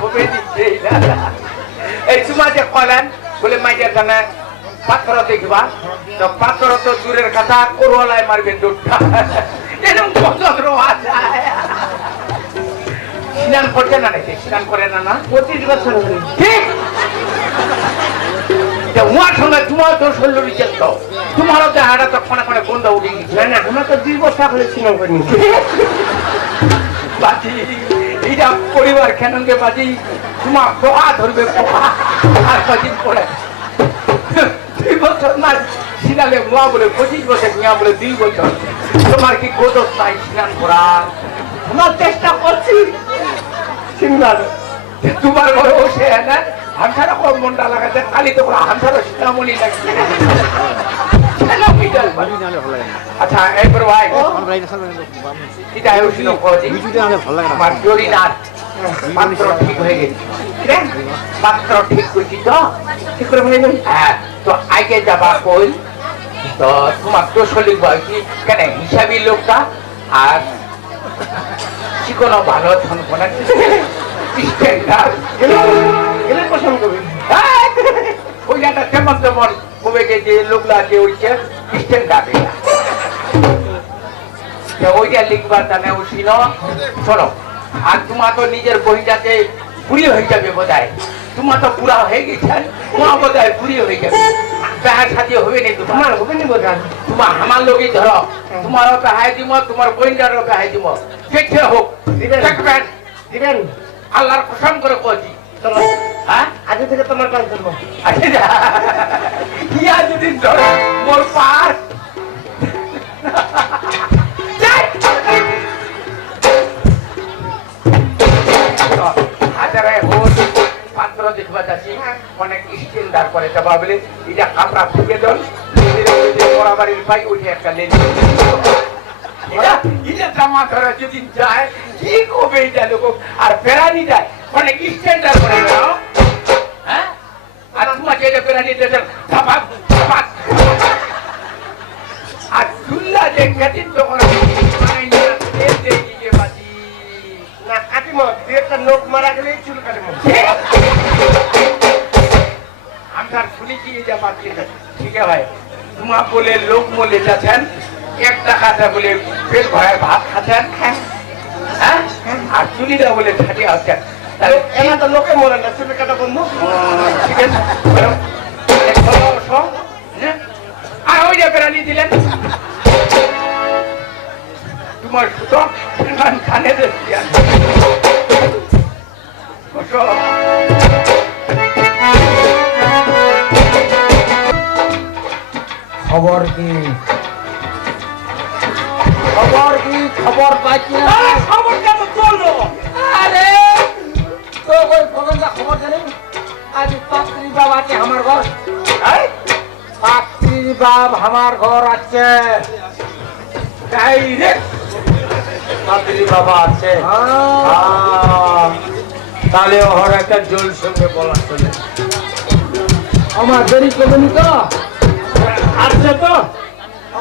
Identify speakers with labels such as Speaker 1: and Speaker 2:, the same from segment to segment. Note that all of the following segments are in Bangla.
Speaker 1: হবে দিচ্ছে এই তোমার যে কলেন বলে মাইজের জানে, পাথর দেখবা? তো পাথর তো দূরের কথা করোলায় মারবেন দুধটা। এরকম কত যায়। স্নান করছে না নাকি? স্নান করে না না?
Speaker 2: পঁচিশ বছর।
Speaker 1: ঠিক। উহার সঙ্গে তোমার তো শরীর রিচেস্ট তোমারও দেহাটা তো ক্ষণে ক্ষণে বন্ধ উঠে গেছে
Speaker 2: না না? আমরা তো দুই বছর হলে সিনেমা করিনি।
Speaker 1: বাজি এইটা পরিবার কেনকে বাজি তোমার পোহা ধরবে পোহা আর কদিন পরে দুই বছর না সিনালে মোয়া বলে পঁচিশ বছর মিয়া বলে দুই বছর। তোমার কি গোদর নাই স্নান করা
Speaker 2: আমরা চেষ্টা করছি।
Speaker 1: তোমার ঘরে বসে না হামসারা কম মনটা লাগাতে কালি তো হামসারা সীতামণি লাগছে? আচ্ছা এরপর ভাই। এটা হয়েছিল আমার জরি নাথ পাত্র ঠিক হয়ে গেছে? পাত্র ঠিক করছি তো? ঠিক করে হ্যাঁ তো আগে যাবা কই তো তোমার তো শরীর বয়সী কেন হিসাবি লোকটা? আর চিকনো ভালো ছনকোনা স্ট্যান্ডার্ড
Speaker 2: গেলে পছন্দ করবি
Speaker 1: ওই একটা তেমন তেমন কবে যে লোকলা যে ওইছে স্ট্যান্ডার্ড ওইটা লিখবার জানে ও ছিল শোনো আর তোমার তো নিজের বহিটাতে বুড়ি হয়ে যাবে বোধহয়। তোমার তো পুরা হয়ে গেছে তোমার বোধহয় বুড়ি হয়ে যাবে। তাহার সাথে হবে না তোমার?
Speaker 2: হবে নি বোঝান
Speaker 1: তোমার আমার লোকই ধরো। তোমারও পেহাই দিব তোমার বইনটারও পেহাই দিব। দেখতে হোক।
Speaker 2: দিবেন।
Speaker 1: দেখবেন
Speaker 2: দিবেন।
Speaker 1: আল্লাহর কসম করে বলছি হ্যাঁ?
Speaker 2: আজ থেকে তোমার কাজ করব।
Speaker 1: ইয়া যদি মোর পাস হাজারে হোক পাত্র দেখবা যাচ্ছি অনেক স্টেন্ডার করে তা ভাবলে এটা কাপড়া ফুকে দল বাড়ির পাই উঠে একটা এটা ধরা যদি যায় কি কবে এটা লোক। আর ফেরানি যায় অনেক স্টেন্ডার করে দাও হ্যাঁ? আর তোমার যেটা ফেরানি দেশের ধাপাক ধাপাক। আর চুল্লা যে গেছিন তখন
Speaker 2: না কাটিমো দুই একটা নোট মারা গেলে চুল কাটিমো
Speaker 1: আমার শুনেছি এই যে বাকি ঠিক আছে ভাই। তোমার বলে লোক মলে যাচ্ছেন এক টাকাটা বলে ভরে ভাত। খাচ্ছেন হ্যাঁ। আর চুলিটা বলে ছাটি আসছেন তাহলে
Speaker 2: এনা তো লোকে মরে না চুল কাটা বন্ধু।
Speaker 1: ঠিক আছে। হ্যাঁ? আর ওই যে বেড়ানি দিলেন। তোমার সুতো কানে দেখছি
Speaker 2: খবর কি? খবর কি? খবর পাচ্ছি না।
Speaker 1: খবর কেমন চলল
Speaker 2: আরে তো ওই খবরটা খবর জানি আজ পাত্রী বাব আছে আমার ঘর। পাত্রী বাব আমার ঘর আছে।
Speaker 1: Direct?
Speaker 2: পাত্রী বাবা আছে। আহ, তাহলে ওর একটা জল সঙ্গে বলা চলে। আমার দেরি করবেনি তো? আসছে তো?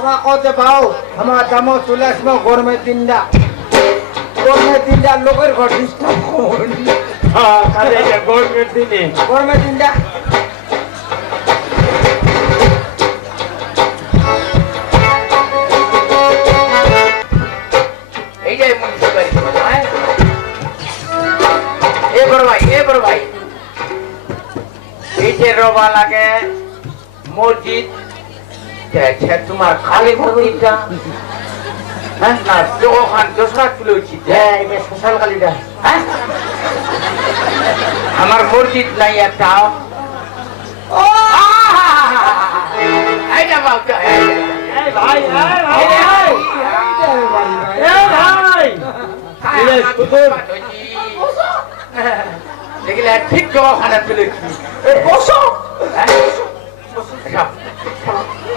Speaker 2: আমার কত পাও আমার দাম চলে আসব গরমের দিনটা গরমের দিনটা লোকের ঘর ডিস্টার্ব
Speaker 1: গরমের দিনে।
Speaker 2: গরমের দিনটা
Speaker 1: হ্যাঁ? ভাই এ বড় ভাই। এই যে রবা লাগে মসজিদ তোমার খালি মসজিদটা হ্যাঁ? না ওখান দোসরা তুলে
Speaker 2: হ্যাঁ এটা শ্মশান কালীটা
Speaker 1: আমার মসজিদ নাই একটা। দেখলে ঠিক জবাখানা তুলেছি
Speaker 2: বসো।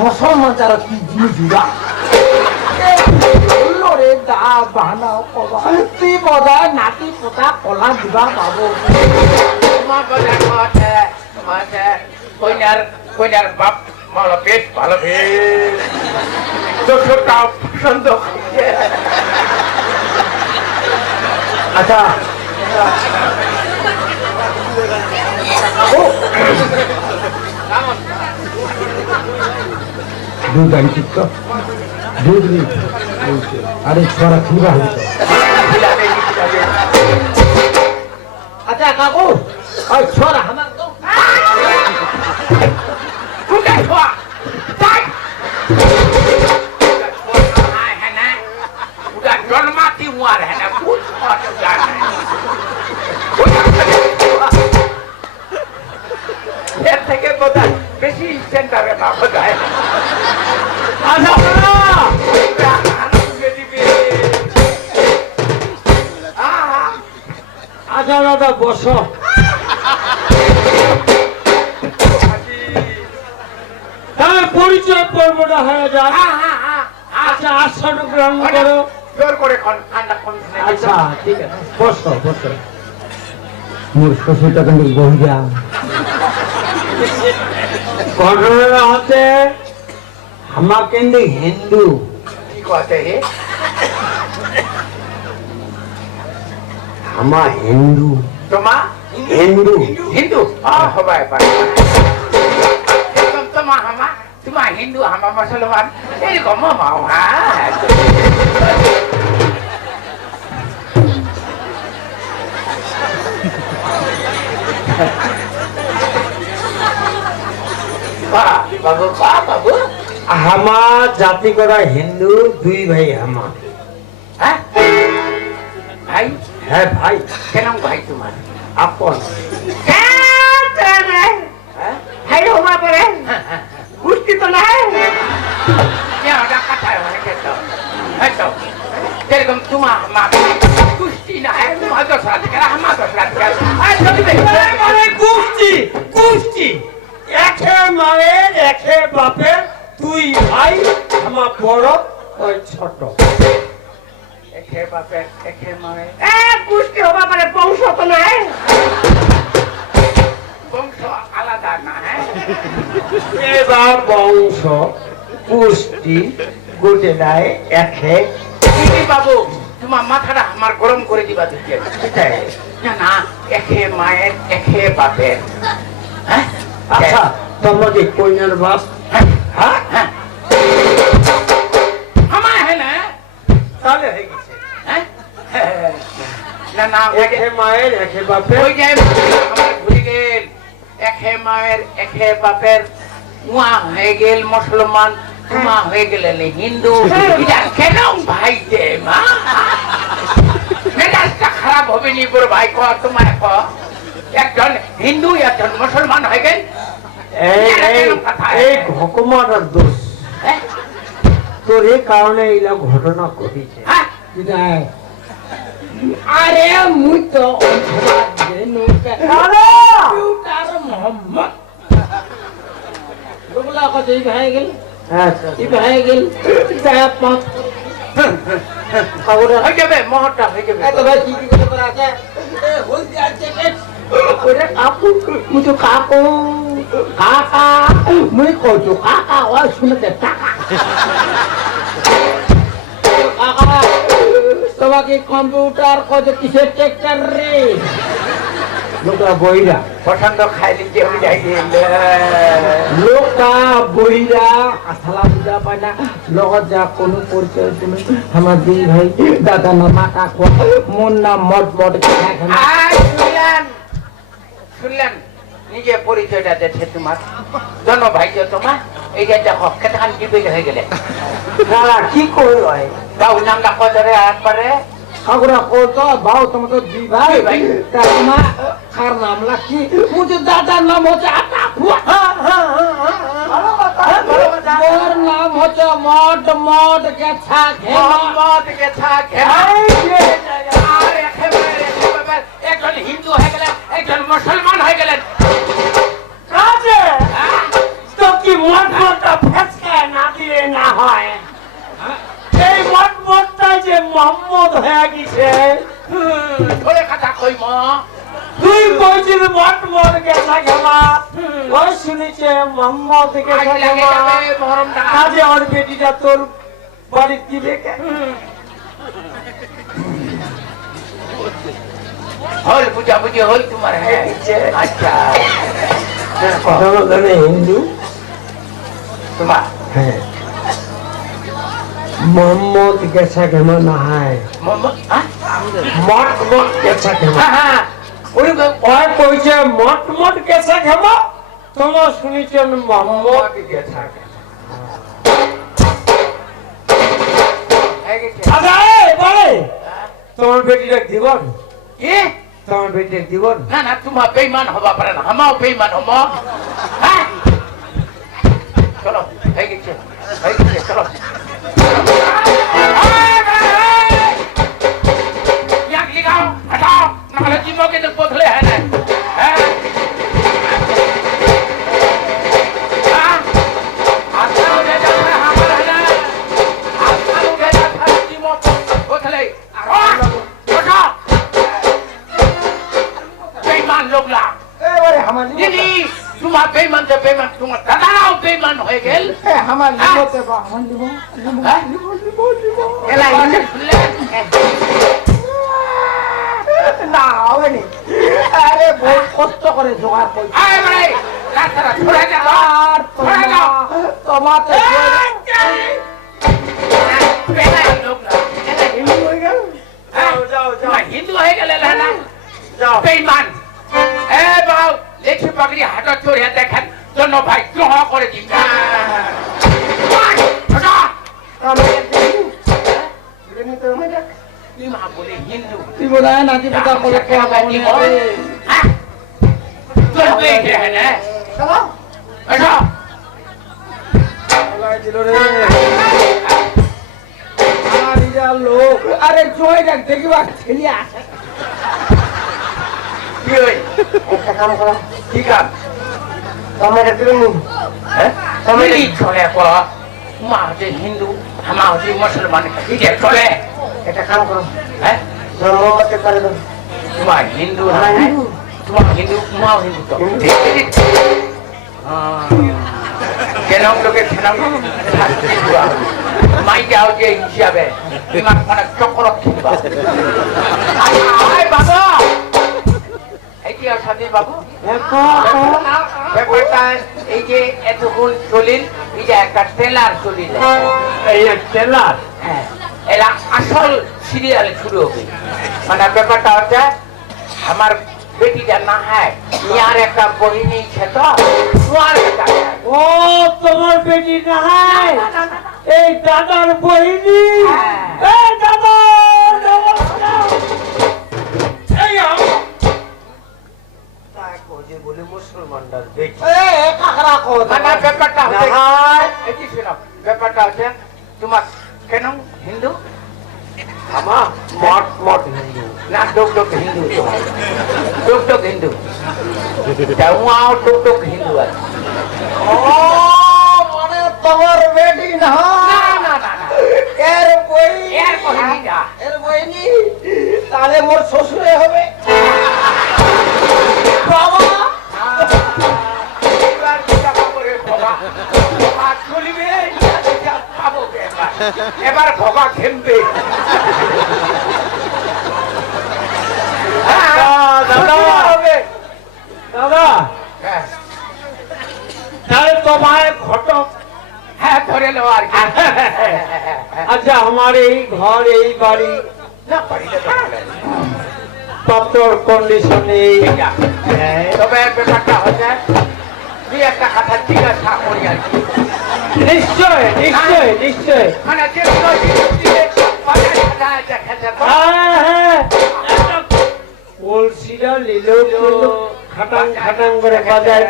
Speaker 2: মুসলমান তারা কি ওরা? রে দা বাহানা কবা। তুই বদা নাতি পোতা কলা দিবা পাবো।
Speaker 1: তোমার কথা কথা কথা কইনার কইনার বাপ ভালো বেশ ভালো বেশ পছন্দ করছে।
Speaker 2: আচ্ছা। দুধ আনছিস তো? দুধ আরে ছড়া খিবা
Speaker 1: খিলাবে।
Speaker 2: আচ্ছা
Speaker 1: হ্যাঁ হ্যাঁ। এর থেকে বোধহয় বেশি সেন্টারে না
Speaker 2: না
Speaker 1: আহা
Speaker 2: আচ্ছা দাদা বসো তাহলে পরিচয় পর্বটা হয়ে যাক আচ্ছা আসন গ্রহণ করো
Speaker 1: জোর করে
Speaker 2: আচ্ছা ঠিক আছে বসো বসো। মোর শ্বশুরটা কিন্তু বহিরা ঘটনা হচ্ছে আমার কিন্তু হিন্দু
Speaker 1: কি কথা হে
Speaker 2: আমার হিন্দু
Speaker 1: তোমা
Speaker 2: হিন্দু
Speaker 1: হিন্দু আহ হবাই পারে তোমা হামা তোমা হিন্দু হামা মুসলমান এরকম মাও হ্যাঁ বাহ বাবু বাহ বাবু
Speaker 2: আমার জাতি করা হিন্দু দুই ভাই হামা।
Speaker 1: হ্যাঁ? ভাই?
Speaker 2: হ্যাঁ ভাই।
Speaker 1: কেন ভাই তোমার?
Speaker 2: আপন।
Speaker 1: হ্যাঁ
Speaker 2: ভাই পারে
Speaker 1: কুস্তি তো নাই যেরকম তোমার মা তোমার দশ রাত আমার দশ রাত
Speaker 2: মানে মায়ের একে বাপের তুই ভাই আমার বড় ওই ছোট।
Speaker 1: একে বাপের একে মায়ের।
Speaker 2: এ কুস্তি হবা পারে বংশ তো নাই
Speaker 1: বংশ আলাদা না
Speaker 2: এবার বংশ কুস্তি গোটে নাই একে।
Speaker 1: বাবু তোমার মাথাটা আমার গরম করে দিবা দিকে না না একে মায়ের একে বাপের।
Speaker 2: আচ্ছা তোমাকে কইনার বাপ
Speaker 1: হ্যাঁ হ্যাঁ। না না ওই যে
Speaker 2: একে মায়ের একে বাপের।
Speaker 1: ওই যে ভুলে গেল। একে মায়ের একে বাপের। উয়া হয়ে গেল মুসলমান তোমা হয়ে। গেলেন হিন্দু। এটা কেন ভাই যে মা? মেজাজটা খারাপ হবে নি বড় ভাই ক তোমায় ক একজন হিন্দু একজন মুসলমান হয়ে গেল।
Speaker 2: এই এই এই ঘকমাটার দোষ।
Speaker 1: হ্যাঁ?
Speaker 2: তোর এই কারণে এইলা ঘটনা ঘটেছে।
Speaker 1: হ্যাঁ?
Speaker 2: আরে মুই তো মোহাম্মদ।
Speaker 3: ওগুলা কথা এই ভাই গেল? এই ভাই গেল। যা পাঁচ খবর
Speaker 1: হয়ে যাবে মোহরটা হয়ে যাবে
Speaker 3: এত ভাই কি কি করে করা আছে? ওরে কাকু মুই তো কাকু কাকা মুই কইছো কাকা ও শুনতে টাকা। তোমাকে কম্পিউটার কত কিসের ট্রেক্টর রে?
Speaker 2: লোকটা বইরা
Speaker 1: পছন্দ খাইলি যে যাই
Speaker 2: লোকটা বইরা আসালা বুঝা পায় না লগত যা কোনো পরিচয় তুমি আমার দুই ভাই দাদা না মা কাকু মোর নাম মট মট
Speaker 1: শুনলেন? শুনলেন? নিজে পরিচয়টা দেখে তোমার। জন ভাই তোমার। এই যে দেখো কেতখান ডিবেট হয়ে গেলে।
Speaker 2: কি করল
Speaker 1: বাবু নামটা কদরে একবারে?
Speaker 2: কাকুরা কত বাউ তোমার তো দুই ভাই। তার মা কার নাম লাকি? মুঝে দাদার নাম হচ্ছে আটা
Speaker 3: মোর নাম হচ্ছে মট মট
Speaker 1: আর একজন হিন্দু হয়ে গেলেন একজন মুসলমান হয়ে গেলেন।
Speaker 3: তো কি মট মটটা ফেসকায় না দিলে না হয় এই মট মটটা যে মোহাম্মদ হয়ে গেছে।
Speaker 1: ধরে কথা কই মা।
Speaker 3: তুই কইছিস মট মট গেছা ঘেমা ওই শুনেছে মোহাম্মদ
Speaker 1: মহরমটা।
Speaker 3: কাজে ওর বেটিটা তোর বাড়ির দিবে কে?
Speaker 1: হল পূজা বুঝি হল তোমার হ্যাঁ। আচ্ছা।
Speaker 3: হিন্দু।
Speaker 1: তোমার।
Speaker 3: হ্যাঁ। মোহাম্মদ গেছা ঘেমা না হয়।
Speaker 1: হ্যাঁ?
Speaker 3: মট মট গেছা ঘেমা
Speaker 1: হ্যাঁ হ্যাঁ। ওরে গো-
Speaker 3: ওই কইছে মট মট গেছা ঘেমা তোমার শুনেছেন মোহাম্মদ গেছে। আচ্ছা বলে। তোমার বেটিটা দিবন
Speaker 1: কি?
Speaker 3: তোমার বেটিটা দিবন
Speaker 1: না না তোমার বেইমান হবা পারে না। আমাও বেইমান হ্যাঁ? চলো হয়ে গেছে হয়ে গেছে চলো। আমার হ্যাঁ?
Speaker 3: লিবতে বা আমার লিব
Speaker 1: হ্যাঁ? এলা ইংলিশ শুনলে?
Speaker 3: না হবে নি আরে বহুত কষ্ট করে জোগাড় করছি
Speaker 1: আয় ভাই, রাস্তাটা ধরে যাও।
Speaker 3: আর তোমাতে
Speaker 1: বেইমান লোক না। এলা হিন্দু হয়ে গেল? হ্যাঁ? বেইমান। এ বাউ, লেচি পাগড়ি হাঁটা চড়িয়ে দেখেন জন্য ভাই গ্রহ করে দিন
Speaker 3: লোক আরে জয় দেখ দেখিবা ছেলে আসে
Speaker 1: কি
Speaker 3: কাম করো
Speaker 1: কি কাম?
Speaker 3: টমেটো দিলে নি?
Speaker 1: তুমি কি চলে কর? মা হচ্ছে হিন্দু আমা হচ্ছে মুসলমান কি যে চলে
Speaker 3: একটা কাম করো
Speaker 1: হ্যাঁ
Speaker 3: মোমবাতি করে দাও
Speaker 1: তোমার হিন্দু
Speaker 3: আমরা।
Speaker 1: তোমার হিন্দু মাও হিন্দু তো কেন লোকে কেন? মাইকে হচ্ছে হিসাবে তোমার মানে চক্র খিনবা আয় বাবা কি অসাধি বাবু? ব্যাপারটা এই যে এতক্ষণ চলিল এই যে একটা ট্রেলার চলিল।
Speaker 3: এই টেলার
Speaker 1: হ্যাঁ এরা আসল সিরিয়ালে শুরু হবে। মানে ব্যাপারটা হচ্ছে আমার বেটিটা না হয় ইয়ার একটা বহিনী ছে তো তোমার একটা
Speaker 3: ও তোমার বেটি নাই এই দাদার বহিনী
Speaker 1: হ্যাঁ। মানে ব্যাপারটা ব্যাপারটা হচ্ছে তোমার কেন? হিন্দু?
Speaker 2: আমা মট মট হিন্দু।
Speaker 1: না ডোক ডোক হিন্দু তোমার। ডোক ডোক হিন্দু। তাও ডোক ডোক হিন্দু আছে।
Speaker 3: ও, মানে তোমার বেটি না?
Speaker 1: না না না না।
Speaker 3: এর বহিনী
Speaker 1: এর বহিনীটা।
Speaker 3: এর তাহলে মোর শ্বশুরে হবে।
Speaker 1: এবার? ভগা খেলবে। হ্যাঁ,
Speaker 3: দাদা
Speaker 1: হবে।
Speaker 3: দাদা।
Speaker 1: হ্যাঁ,
Speaker 3: তাহলে তোমার ঘটক।
Speaker 1: হ্যাঁ ধরে নেব আর
Speaker 3: আচ্ছা আমার এই ঘর এই বাড়ি।
Speaker 1: না
Speaker 3: কন্ডিশনে
Speaker 1: তবে ব্যাপারটা হচ্ছে দুই একটা কথা জিজ্ঞাসা করি আর কি।
Speaker 3: নিশ্চয় নিশ্চয় নিশ্চয়।
Speaker 1: মানে যে কোনো জিনিস দিলে বাজারে খাটায় দেখেছে। তো?
Speaker 3: হ্যাঁ। হ্যাঁ কলসিটা কিন্তু খাটাং খাটাং করে বাজায়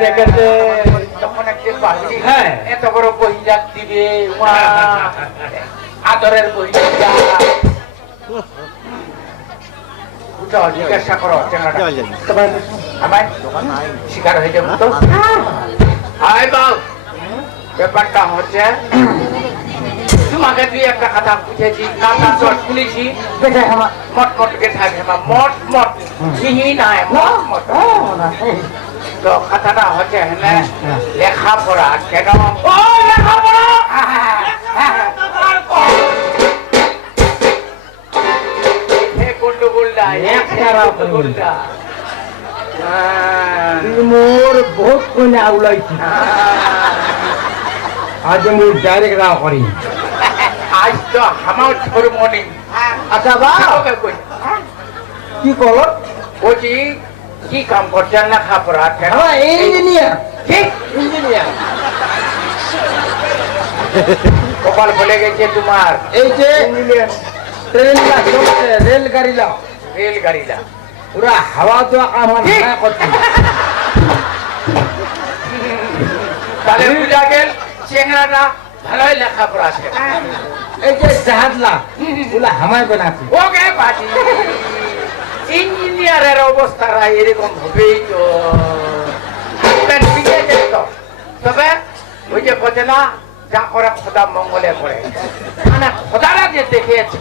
Speaker 1: একটি
Speaker 3: হ্যাঁ।
Speaker 1: এত বড় বহিরাত দিবে আদরের বহিরাত জিজ্ঞাসা করো আমার শিকার হয়ে যাব তো। আয় বাউ ব্যাপারটা হচ্ছে তোমাকে দুই একটা কথা বুঝেছি কাটা চট
Speaker 2: আমার
Speaker 1: মট মট কে থাকে না মট মট মিহি নাই মট মট তো কথাটা হচ্ছে হ্যাঁ লেখাপড়া কেন?
Speaker 2: ও লেখাপড়া?
Speaker 1: হ্যাঁ,
Speaker 2: মোর বহুত কইনা উলাইছি আজ মোর ডাইরেক্ট করি
Speaker 1: আজ তো আমার
Speaker 2: আচ্ছা বা। কি কল?
Speaker 1: বলছি কি কাম করছেন কেন?
Speaker 2: আমার ইঞ্জিনিয়ার
Speaker 1: ঠিক
Speaker 2: ইঞ্জিনিয়ার
Speaker 1: কপাল বলে গেছে তোমার।
Speaker 2: এই যে রেলগাড়ি লা
Speaker 1: রেলগাড়িটা
Speaker 2: পুরা হাওয়া তো আমার। না করছে।
Speaker 1: তাহলে বুঝা গেল? চেংড়াটা ভালোই লেখাপড়া আছে।
Speaker 2: এই যে জাহাজ লা ওগুলা হামায় বানাচ্ছে
Speaker 1: ওকে পাটি ইঞ্জিনিয়ারের অবস্থাটা এরকম হবেই তো। তবে ওই যে বলছে না যা করে খোদা মঙ্গলে করে। মানে খোদারা যে দেখেছে